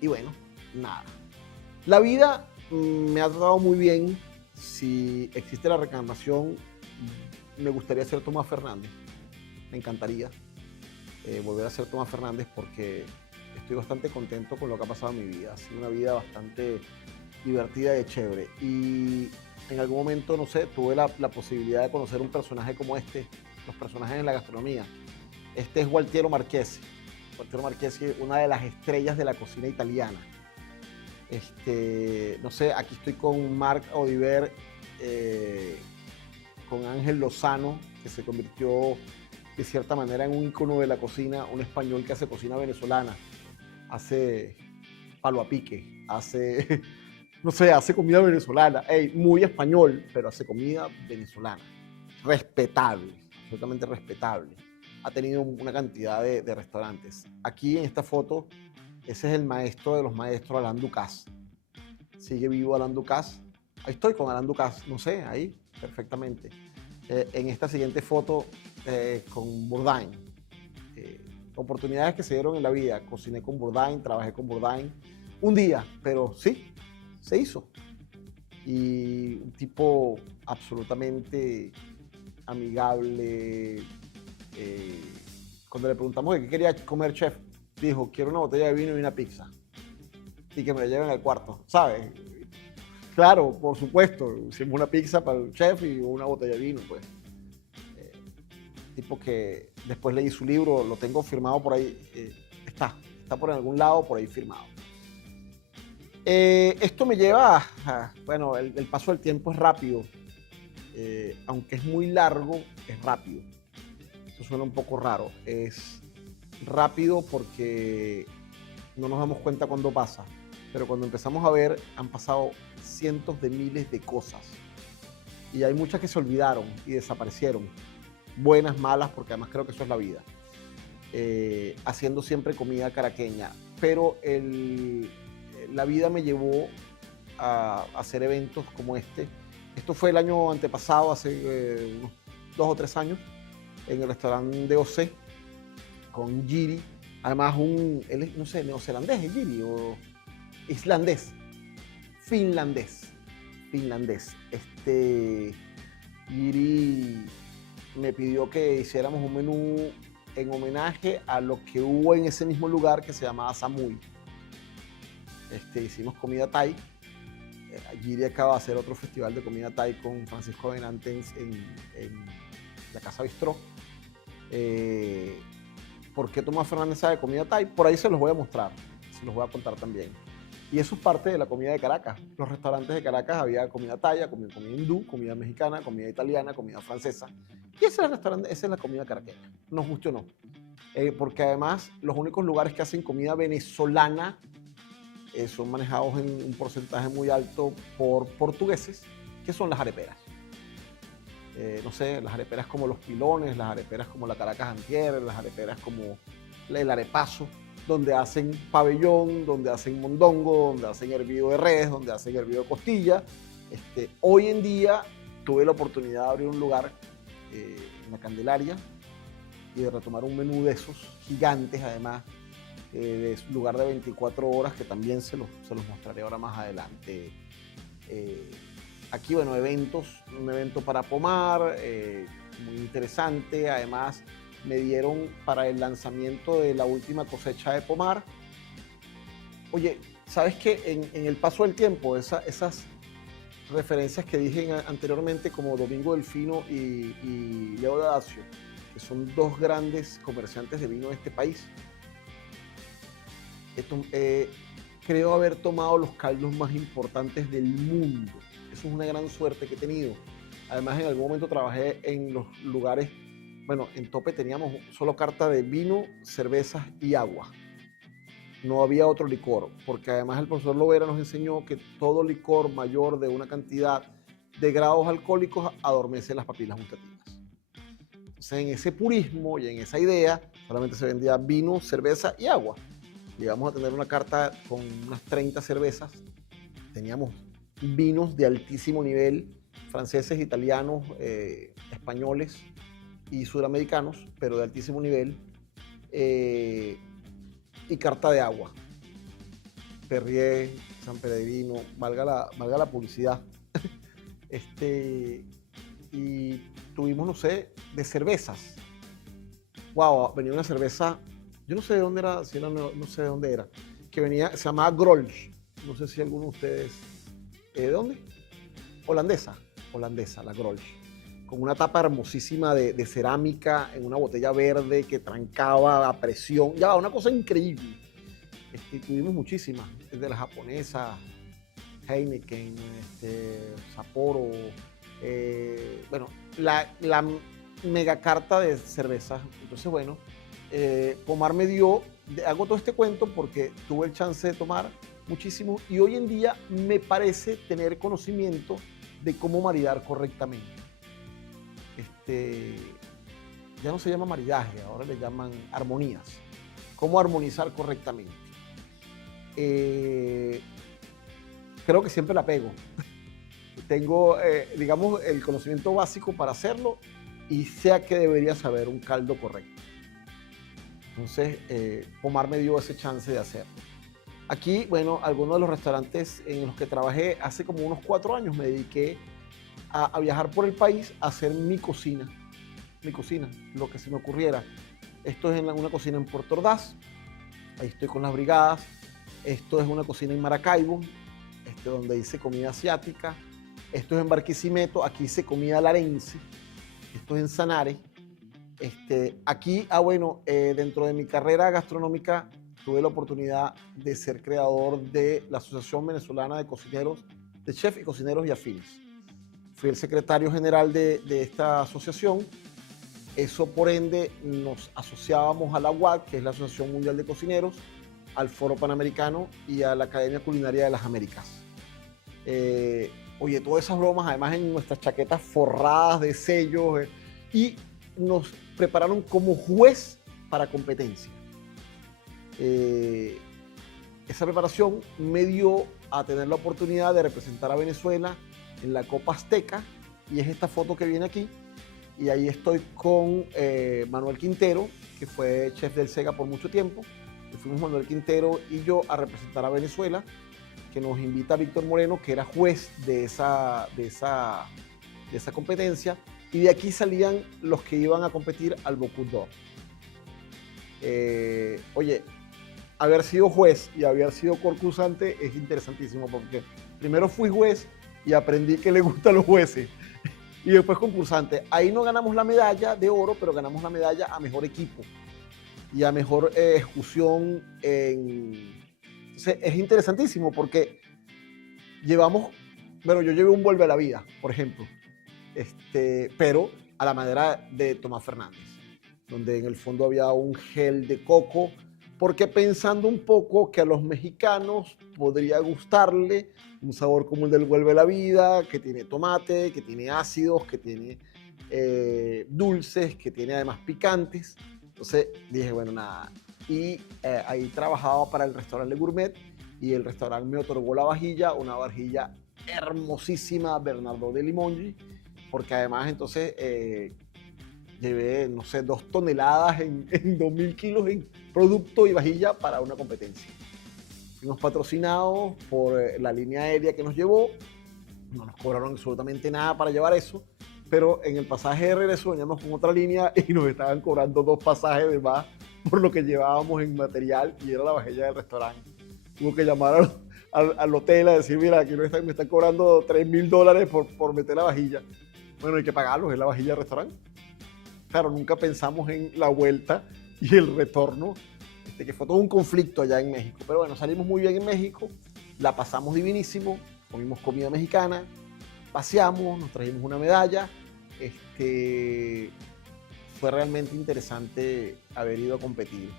y bueno, nada. La vida me ha tratado muy bien. Si existe la reencarnación, me gustaría ser Tomás Fernández. Me encantaría volver a ser Tomás Fernández porque estoy bastante contento con lo que ha pasado en mi vida. Ha sido una vida bastante divertida y chévere. Y en algún momento, no sé, tuve la posibilidad de conocer un personaje como los personajes en la gastronomía. Este es Gualtiero Marchesi. Gualtiero Marchesi, una de las estrellas de la cocina italiana. No sé, aquí estoy con Marc Oliver, con Ángel Lozano, que se convirtió de cierta manera en un ícono de la cocina, un español que hace cocina venezolana, hace palo a pique, no sé, hace comida venezolana, muy español, pero hace comida venezolana, respetable, absolutamente respetable. Ha tenido una cantidad de restaurantes. Aquí en esta foto, ese es el maestro de los maestros, Alain Ducasse. Sigue vivo Alain Ducasse. Ahí estoy con Alain Ducasse, no sé, ahí, perfectamente. En esta siguiente foto, con Bourdain. Oportunidades que se dieron en la vida. Cociné con Bourdain, trabajé con Bourdain. Un día, pero sí, se hizo. Y un tipo absolutamente amigable. Cuando le preguntamos de qué quería comer, chef, dijo, quiero una botella de vino y una pizza. Y que me la lleven al cuarto, ¿sabes? Claro, por supuesto, hicimos una pizza para el chef y una botella de vino, pues. Tipo que después leí su libro, lo tengo firmado por ahí, está por algún lado, por ahí firmado. Esto me lleva bueno, el paso del tiempo es rápido, aunque es muy largo, es rápido. Eso suena un poco raro, es rápido porque no nos damos cuenta cuando pasa, pero cuando empezamos a ver han pasado cientos de miles de cosas. y hay muchas que se olvidaron y desaparecieron, buenas, malas, porque además creo que eso es la vida, haciendo siempre comida caraqueña, pero la vida me llevó a hacer eventos como este. Esto fue el año antepasado, hace unos 2 o 3 años, en el restaurante de OC, con Giri. Además, él es, no sé, neozelandés, ¿es Giri? O islandés, finlandés. Giri me pidió que hiciéramos un menú en homenaje a lo que hubo en ese mismo lugar que se llamaba Samui. Hicimos comida Thai. Giri acaba de hacer otro festival de comida Thai con Francisco Benante en la Casa Bistró. ¿Por qué Tomás Fernández sabe de comida Thai? Por ahí se los voy a mostrar, se los voy a contar también. Y eso es parte de la comida de Caracas. Los restaurantes de Caracas había comida thai, comida hindú, comida mexicana, comida italiana, comida francesa. Y ese es la comida caraqueña, nos guste o no. Porque además los únicos lugares que hacen comida venezolana son manejados en un porcentaje muy alto por portugueses, que son las areperas. No sé, las areperas como los Pilones, las areperas como la Caracas Antier, las areperas como el arepazo, donde hacen pabellón, donde hacen mondongo, donde hacen hervido de res, donde hacen hervido de costilla. Hoy en día tuve la oportunidad de abrir un lugar en la Candelaria y de retomar un menú de esos gigantes, además, de lugar de 24 horas, que también se los mostraré ahora más adelante. Aquí, bueno, un evento para Pomar, muy interesante. Además, me dieron para el lanzamiento de la última cosecha de Pomar. Oye, ¿sabes qué? En el paso del tiempo, esas referencias que dije anteriormente, como Domingo Delfino y Leo Dacio, que son dos grandes comerciantes de vino de este país, creo haber tomado los caldos más importantes del mundo. Eso es una gran suerte que he tenido. Además, en algún momento trabajé en los lugares, bueno, en Tope teníamos solo carta de vino, cervezas y agua. No había otro licor, porque además el profesor Lovera nos enseñó que todo licor mayor de una cantidad de grados alcohólicos adormece las papilas gustativas. Entonces, en ese purismo y en esa idea, solamente se vendía vino, cerveza y agua. Llegamos a tener una carta con unas 30 cervezas. Teníamos vinos de altísimo nivel, franceses, italianos, españoles y sudamericanos, pero de altísimo nivel, y carta de agua. Perrier, San Pellegrino, valga la publicidad. Y tuvimos, no sé, de cervezas. Wow, venía una cerveza, yo no sé de dónde era, no sé de dónde era, que venía, se llamaba Grolsch. No sé si alguno de ustedes, ¿de dónde? Holandesa, la Grolsch, con una tapa hermosísima de cerámica en una botella verde que trancaba a presión, ya, una cosa increíble. Tuvimos muchísimas, de la japonesa, Heineken, Sapporo, bueno, la mega carta de cervezas. Entonces, bueno, Pomar me dio, hago todo este cuento porque tuve el chance de tomar muchísimo y hoy en día me parece tener conocimiento de cómo maridar correctamente. Ya no se llama maridaje, ahora le llaman armonías. Cómo armonizar correctamente. Creo que siempre la pego. Tengo, digamos, el conocimiento básico para hacerlo y sé a qué debería saber un caldo correcto. Entonces, Pomar me dio ese chance de hacerlo. Aquí, bueno, algunos de los restaurantes en los que trabajé hace como unos 4 años me dediqué a viajar por el país a hacer mi cocina, lo que se me ocurriera. Esto es en una cocina en Puerto Ordaz, ahí estoy con las brigadas. Esto es una cocina en Maracaibo, donde hice comida asiática. Esto es en Barquisimeto, aquí hice comida larense. Esto es en Sanare. Aquí, bueno, dentro de mi carrera gastronómica tuve la oportunidad de ser creador de la Asociación Venezolana de Cocineros, de Chefs y Cocineros y Afines. Fui el secretario general de esta asociación. Eso, por ende, nos asociábamos a la UAC, que es la Asociación Mundial de Cocineros, al Foro Panamericano y a la Academia Culinaria de las Américas. Oye, todas esas bromas, además en nuestras chaquetas forradas de sellos, y nos prepararon como juez para competencia. Esa preparación me dio a tener la oportunidad de representar a Venezuela en la Copa Azteca, y es esta foto que viene aquí, y ahí estoy con Manuel Quintero, que fue chef del SEGA por mucho tiempo, y fuimos Manuel Quintero y yo a representar a Venezuela, que nos invita Víctor Moreno, que era juez de esa competencia, y de aquí salían los que iban a competir al Bocuse d'Or. Oye, haber sido juez y haber sido concursante es interesantísimo, porque primero fui juez y aprendí que le gustan los jueces, y después concursante. Ahí no ganamos la medalla de oro, pero ganamos la medalla a mejor equipo y a mejor ejecución. Entonces, es interesantísimo porque llevamos, bueno, yo llevé un Vuelve a la Vida, por ejemplo, pero a la manera de Tomás Fernández, donde en el fondo había un gel de coco, porque pensando un poco que a los mexicanos podría gustarle un sabor como el del Vuelve a la Vida, que tiene tomate, que tiene ácidos, que tiene dulces, que tiene además picantes. Entonces dije, bueno, nada. Y ahí trabajaba para el restaurante Le Gourmet, y el restaurante me otorgó la vajilla, una vajilla hermosísima, Bernardo de Limongi, porque además entonces llevé, no sé, 2 toneladas en 2.000 kilos en producto y vajilla para una competencia. Fuimos patrocinados por la línea aérea que nos llevó, no nos cobraron absolutamente nada para llevar eso, pero en el pasaje de regreso veníamos con otra línea y nos estaban cobrando 2 pasajes de más por lo que llevábamos en material, y era la vajilla del restaurante. Tuvo que llamar al hotel a decir, mira, aquí me están cobrando $3.000 por meter la vajilla. Bueno, hay que pagarlos, es la vajilla del restaurante. Claro, nunca pensamos en la vuelta y el retorno, que fue todo un conflicto allá en México. Pero bueno, salimos muy bien en México, la pasamos divinísimo, comimos comida mexicana, paseamos, nos trajimos una medalla. Fue realmente interesante haber ido a competir.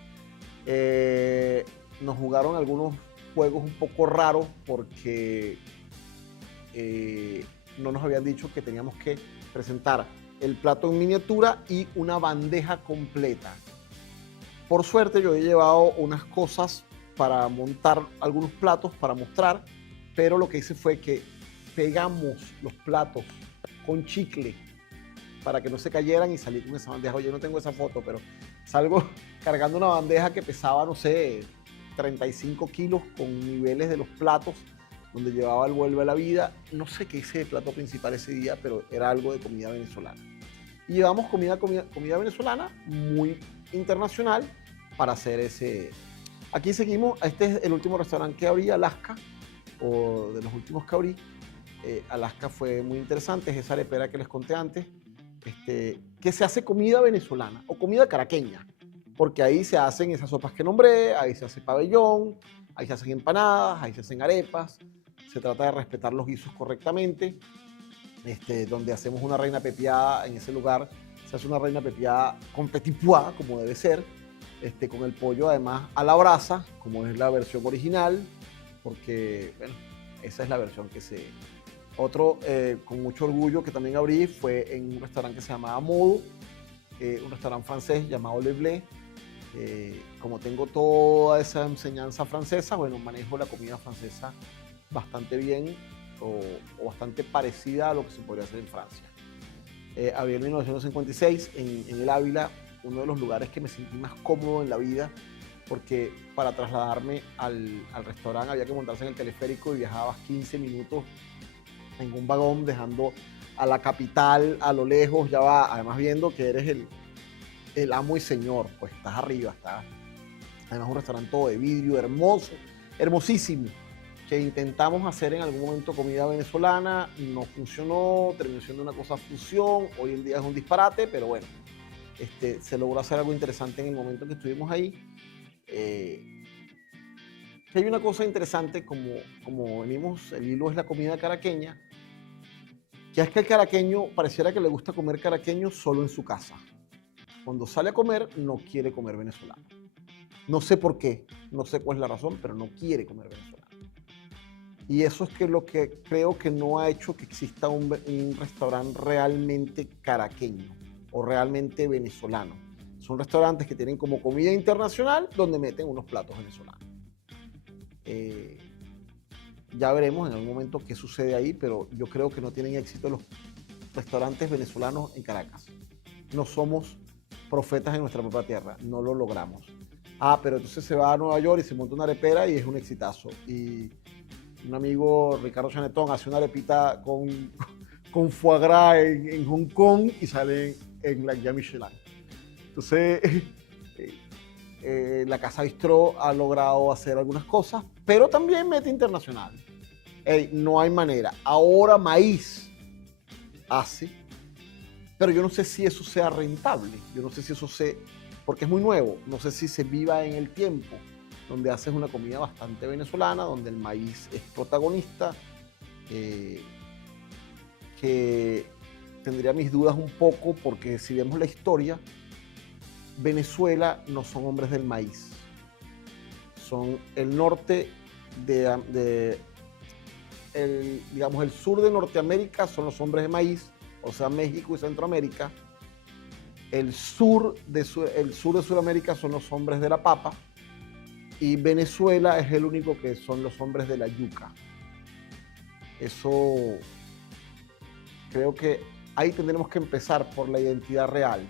Nos jugaron algunos juegos un poco raros porque no nos habían dicho que teníamos que presentar el plato en miniatura y una bandeja completa. Por suerte yo he llevado unas cosas para montar algunos platos para mostrar, pero lo que hice fue que pegamos los platos con chicle para que no se cayeran y salí con esa bandeja. Oye, no tengo esa foto, pero salgo cargando una bandeja que pesaba, no sé, 35 kilos con niveles de los platos, donde llevaba el Vuelve a la Vida. No sé qué hice de plato principal ese día, pero era algo de comida venezolana. Y llevamos comida venezolana muy internacional para hacer ese. Aquí seguimos, este es el último restaurante que abrí, Alaska, o de los últimos que abrí. Alaska fue muy interesante, es esa arepera que les conté antes, que se hace comida venezolana o comida caraqueña, porque ahí se hacen esas sopas que nombré, ahí se hace pabellón, ahí se hacen empanadas, ahí se hacen arepas. Se trata de respetar los guisos correctamente. Donde hacemos una reina pepiada en ese lugar, se hace una reina pepiada con petit pois, como debe ser, con el pollo además a la brasa, como es la versión original, porque, bueno, esa es la versión que se. Otro, con mucho orgullo, que también abrí fue en un restaurante que se llamaba Modo, un restaurante francés llamado Le Blé. Como tengo toda esa enseñanza francesa, bueno, manejo la comida francesa bastante bien, o bastante parecida a lo que se podría hacer en Francia. Abrí en 1956 en el Ávila, uno de los lugares que me sentí más cómodo en la vida, porque para trasladarme al restaurante había que montarse en el teleférico y viajabas 15 minutos en un vagón, dejando a la capital a lo lejos. Ya va, además viendo que eres el amo y señor, pues estás arriba, estás. Además un restaurante todo de vidrio, hermoso, hermosísimo, que intentamos hacer en algún momento comida venezolana, no funcionó, terminó siendo una cosa fusión, hoy en día es un disparate, pero bueno, se logró hacer algo interesante en el momento que estuvimos ahí. Que hay una cosa interesante, como venimos, el hilo es la comida caraqueña, que es que el caraqueño pareciera que le gusta comer caraqueño solo en su casa. Cuando sale a comer, no quiere comer venezolano. No sé por qué, no sé cuál es la razón, pero no quiere comer venezolano. Y eso es que lo que creo que no ha hecho que exista un restaurante realmente caraqueño o realmente venezolano. Son restaurantes que tienen como comida internacional donde meten unos platos venezolanos. Eh, ya veremos en algún momento qué sucede ahí, pero yo creo que no tienen éxito los restaurantes venezolanos en Caracas. No somos profetas en nuestra propia tierra, no lo logramos. Ah, pero entonces se va a Nueva York y se monta una arepera y es un exitazo. Y un amigo, Ricardo Chanetón, hace una arepita con foie gras en Hong Kong y sale en la guía Michelin. Entonces, la Casa Bistró ha logrado hacer algunas cosas, pero también mete internacional. No hay manera. Ahora Maíz hace, pero yo no sé si eso sea rentable. Yo no sé si eso porque es muy nuevo, no sé si se viva en el tiempo, donde haces una comida bastante venezolana, donde el maíz es protagonista, que tendría mis dudas un poco, porque si vemos la historia, Venezuela no son hombres del maíz, son el norte digamos, el sur de Norteamérica son los hombres de maíz, o sea, México y Centroamérica. El sur de Sudamérica son los hombres de la papa, y Venezuela es el único que son los hombres de la yuca. Eso creo que ahí tendremos que empezar por la identidad real.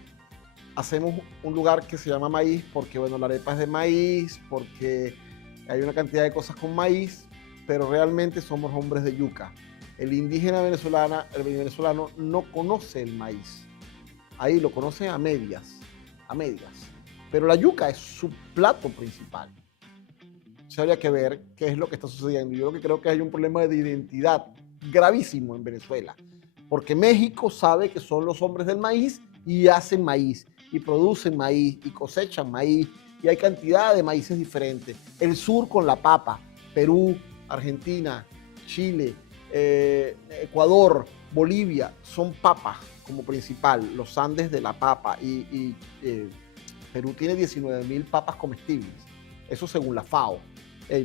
Hacemos un lugar que se llama Maíz porque, bueno, la arepa es de maíz, porque hay una cantidad de cosas con maíz, pero realmente somos hombres de yuca. El indígena venezolano no conoce el maíz. Ahí lo conoce a medias. Pero la yuca es su plato principal. Se habría que ver qué es lo que está sucediendo. Yo lo que creo que hay un problema de identidad gravísimo en Venezuela, porque México sabe que son los hombres del maíz y hacen maíz, y producen maíz, y cosechan maíz, y hay cantidad de maíces diferentes. El sur con la papa, Perú, Argentina, Chile, Ecuador, Bolivia, son papas como principal, los Andes de la papa, y Perú tiene 19.000 papas comestibles, eso según la FAO.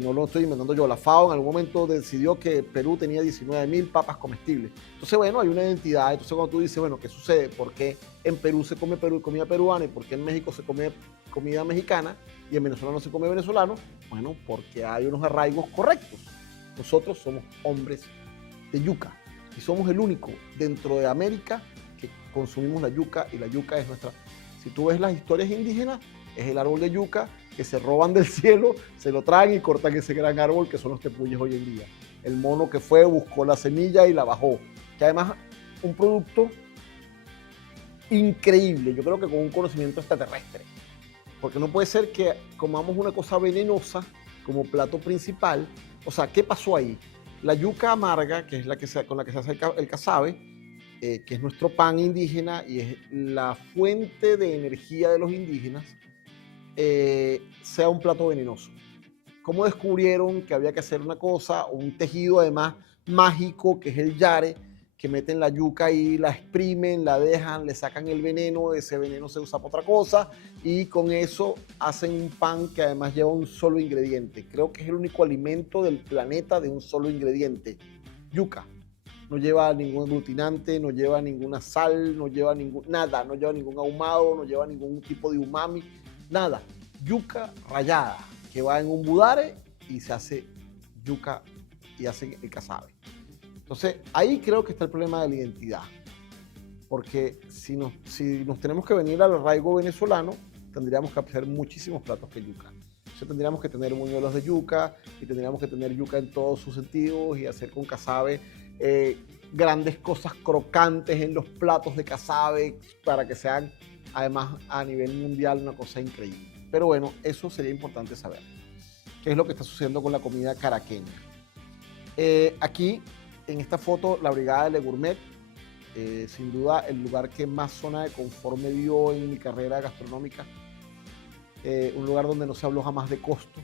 No lo estoy inventando yo, la FAO en algún momento decidió que Perú tenía 19.000 papas comestibles. Entonces, bueno, hay una identidad. Entonces, cuando tú dices, bueno, ¿qué sucede? ¿Por qué en Perú se come comida peruana y por qué en México se come comida mexicana y en Venezuela no se come venezolano? Bueno, porque hay unos arraigos correctos. Nosotros somos hombres de yuca y somos el único dentro de América que consumimos la yuca, y la yuca es nuestra. Si tú ves las historias indígenas, es el árbol de yuca que se roban del cielo, se lo traen y cortan ese gran árbol que son los tepuyes hoy en día. El mono que fue, buscó la semilla y la bajó. Que además, un producto increíble, yo creo que con un conocimiento extraterrestre. Porque no puede ser que comamos una cosa venenosa como plato principal. O sea, ¿qué pasó ahí? La yuca amarga, que es con la que se hace el casabe, que es nuestro pan indígena y es la fuente de energía de los indígenas, sea un plato venenoso. ¿Cómo descubrieron que había que hacer una cosa, un tejido además mágico, que es el yare, que meten la yuca y la exprimen, la dejan, le sacan el veneno, ese veneno se usa para otra cosa, y con eso hacen un pan que además lleva un solo ingrediente? Creo que es el único alimento del planeta de un solo ingrediente, yuca. No lleva ningún aglutinante, no lleva ninguna sal, no lleva nada, no lleva ningún ahumado, no lleva ningún tipo de umami, nada. Yuca rallada, que va en un budare y se hace yuca y hacen el casabe. Entonces, ahí creo que está el problema de la identidad. Porque si nos tenemos que venir al arraigo venezolano, tendríamos que hacer muchísimos platos que yuca. Entonces, tendríamos que tener buñuelos de yuca y tendríamos que tener yuca en todos sus sentidos y hacer con casabe grandes cosas crocantes en los platos de casabe para que sean, además, a nivel mundial una cosa increíble. Pero bueno, eso sería importante saber. ¿Qué es lo que está sucediendo con la comida caraqueña? Aquí, en esta foto, la Brigada de Le Gourmet, sin duda el lugar que más zona de confort me dio en mi carrera gastronómica. Un lugar donde no se habló jamás de costo.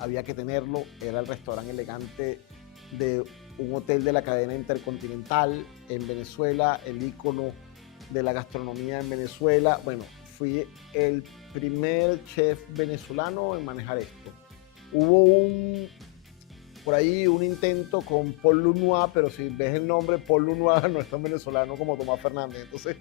Había que tenerlo. Era el restaurante elegante de un hotel de la cadena Intercontinental en Venezuela, el ícono de la gastronomía en Venezuela. Bueno, fui el primer chef venezolano en manejar esto. Hubo por ahí un intento con Paul Lunois, pero si ves el nombre, Paul Lunois no es tan venezolano como Tomás Fernández. Entonces,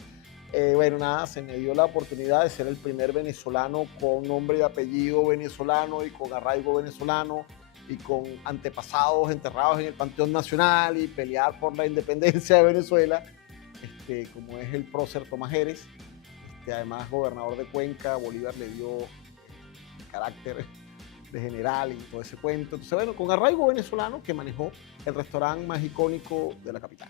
bueno, nada, se me dio la oportunidad de ser el primer venezolano con nombre y apellido venezolano y con arraigo venezolano y con antepasados enterrados en el Panteón Nacional y pelear por la independencia de Venezuela, como es el prócer Tomás Jerez, además gobernador de Cuenca. Bolívar le dio carácter de general y todo ese cuento. Entonces, bueno, con arraigo venezolano, que manejó el restaurante más icónico de la capital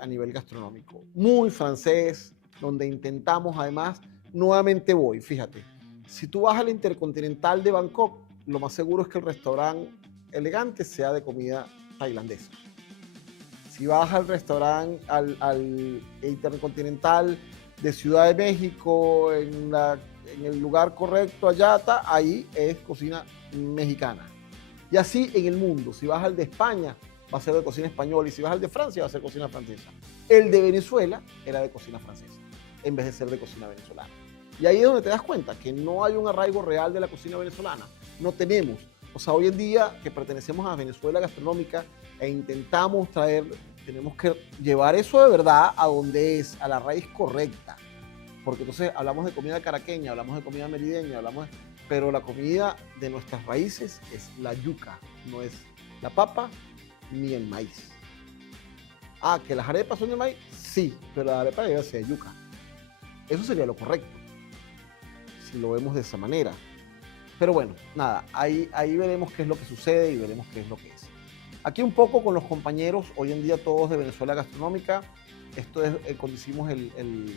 a nivel gastronómico. Muy francés, donde intentamos, además, nuevamente voy, fíjate, si tú vas al Intercontinental de Bangkok, lo más seguro es que el restaurante elegante sea de comida tailandesa. Si vas al restaurante, al Intercontinental de Ciudad de México, en el lugar correcto, allá está, ahí es cocina mexicana. Y así en el mundo, si vas al de España, va a ser de cocina española, y si vas al de Francia, va a ser cocina francesa. El de Venezuela era de cocina francesa, en vez de ser de cocina venezolana. Y ahí es donde te das cuenta que no hay un arraigo real de la cocina venezolana. No tenemos. O sea, hoy en día que pertenecemos a Venezuela gastronómica e intentamos traer, tenemos que llevar eso de verdad a donde es, a la raíz correcta. Porque entonces hablamos de comida caraqueña, hablamos de comida merideña, pero la comida de nuestras raíces es la yuca, no es la papa ni el maíz. Ah, ¿que las arepas son de maíz? Sí, pero la arepa debe ser de yuca. Eso sería lo correcto, si lo vemos de esa manera. Pero bueno, nada, ahí veremos qué es lo que sucede y veremos qué es lo que es. Aquí un poco con los compañeros, hoy en día todos de Venezuela Gastronómica. Esto es cuando hicimos el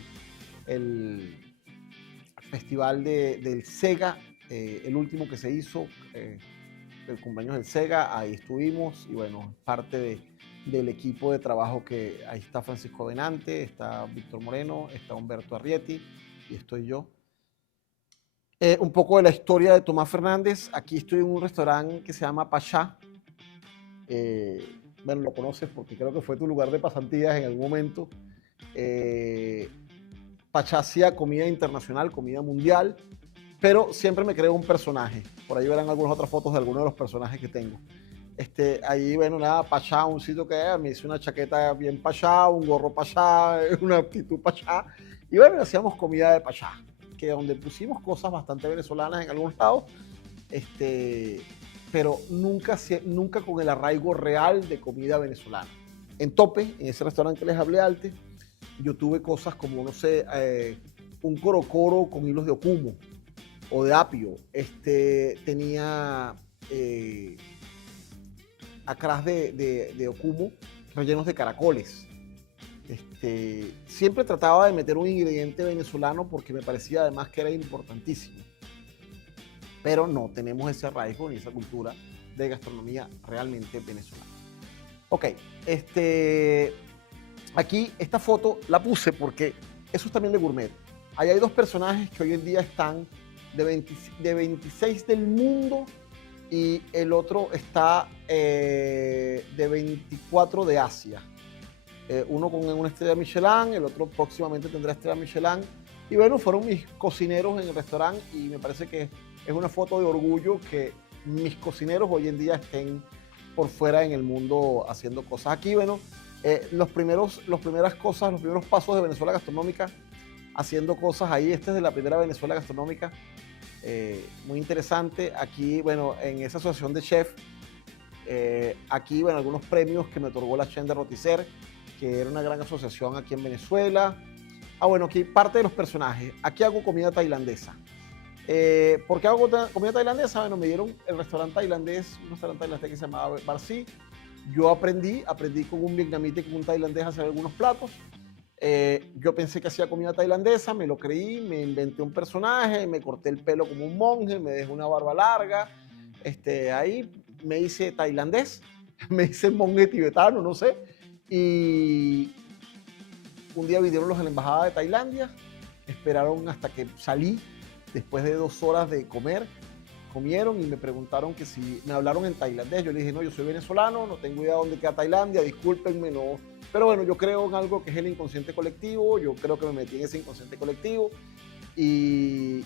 festival del SEGA, el último que se hizo, el cumpleaños del SEGA, ahí estuvimos y bueno, parte del equipo de trabajo que ahí está Francisco Benante, está Víctor Moreno, está Humberto Arrieti y estoy yo. Un poco de la historia de Tomás Fernández. Aquí estoy en un restaurante que se llama Pachá. Bueno, lo conoces porque creo que fue tu lugar de pasantías en algún momento. Pachá hacía comida internacional, comida mundial, pero siempre me creo un personaje. Por ahí verán algunas otras fotos de algunos de los personajes que tengo. Ahí, bueno, nada, Pachá, un sitio que me hice una chaqueta bien Pachá, un gorro Pachá, una actitud Pachá. Y bueno, hacíamos comida de Pachá, que donde pusimos cosas bastante venezolanas en algunos lados, pero nunca con el arraigo real de comida venezolana. En Tope, en ese restaurante que les hablé antes, yo tuve cosas como, no sé, un corocoro con hilos de ocumo o de apio. Tenía acrás de ocumo rellenos de caracoles. Siempre trataba de meter un ingrediente venezolano porque me parecía además que era importantísimo. Pero no tenemos ese arraigo ni esa cultura de gastronomía realmente venezolana. Ok, aquí esta foto la puse porque eso es también de gourmet. Ahí hay dos personajes que hoy en día están de 26 del mundo y el otro está de 24 de Asia. Uno con una estrella Michelin, el otro próximamente tendrá estrella Michelin. Y bueno, fueron mis cocineros en el restaurante y me parece que es una foto de orgullo que mis cocineros hoy en día estén por fuera en el mundo haciendo cosas. Aquí, bueno, los primeros pasos de Venezuela Gastronómica haciendo cosas ahí. Este es de la primera Venezuela Gastronómica, muy interesante. Aquí, bueno, en esa asociación de chef, aquí, bueno, algunos premios que me otorgó la Chaîne de Rotisserie, que era una gran asociación aquí en Venezuela. Bueno, aquí parte de los personajes. Aquí hago comida tailandesa. ¿Por qué hago comida tailandesa? Bueno, me dieron el restaurante tailandés, un restaurante tailandés que se llamaba Barsi. Yo aprendí con un vietnamita y con un tailandés a hacer algunos platos. Yo pensé que hacía comida tailandesa, me lo creí, me inventé un personaje, me corté el pelo como un monje, me dejé una barba larga. Ahí me hice tailandés, me hice monje tibetano, no sé. Y un día vinieron los de la embajada de Tailandia, esperaron hasta que salí, después de 2 horas de comer, comieron y me preguntaron que si me hablaron en tailandés. Yo les dije, no, yo soy venezolano, no tengo idea de dónde queda Tailandia, discúlpenme, no. Pero bueno, yo creo en algo que es el inconsciente colectivo, yo creo que me metí en ese inconsciente colectivo y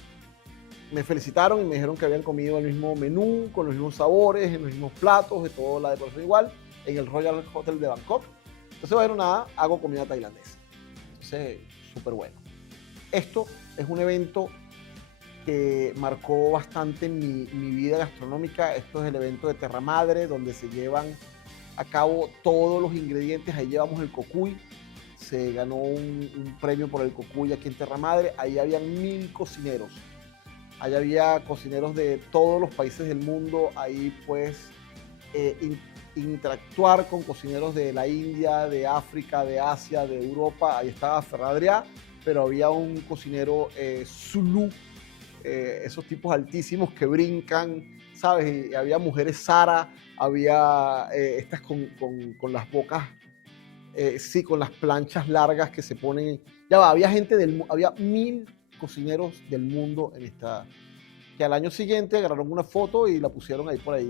me felicitaron y me dijeron que habían comido el mismo menú, con los mismos sabores, en los mismos platos, de toda la decoración igual, en el Royal Hotel de Bangkok. Entonces, bueno, nada, hago comida tailandesa. Entonces, súper bueno. Esto es un evento que marcó bastante mi vida gastronómica. Esto es el evento de Terra Madre, donde se llevan a cabo todos los ingredientes. Ahí llevamos el cocuy. Se ganó un premio por el cocuy aquí en Terra Madre. Ahí habían 1000 cocineros. Ahí había cocineros de todos los países del mundo. Ahí pues interactuar con cocineros de la India, de África, de Asia, de Europa. Ahí estaba Ferradrià, pero había un cocinero Zulu, esos tipos altísimos que brincan, ¿sabes? Y había mujeres Sara, había estas con las bocas, sí, con las planchas largas que se ponen. Ya va, había gente había 1000 cocineros del mundo en esta, que al año siguiente agarraron una foto y la pusieron ahí por ahí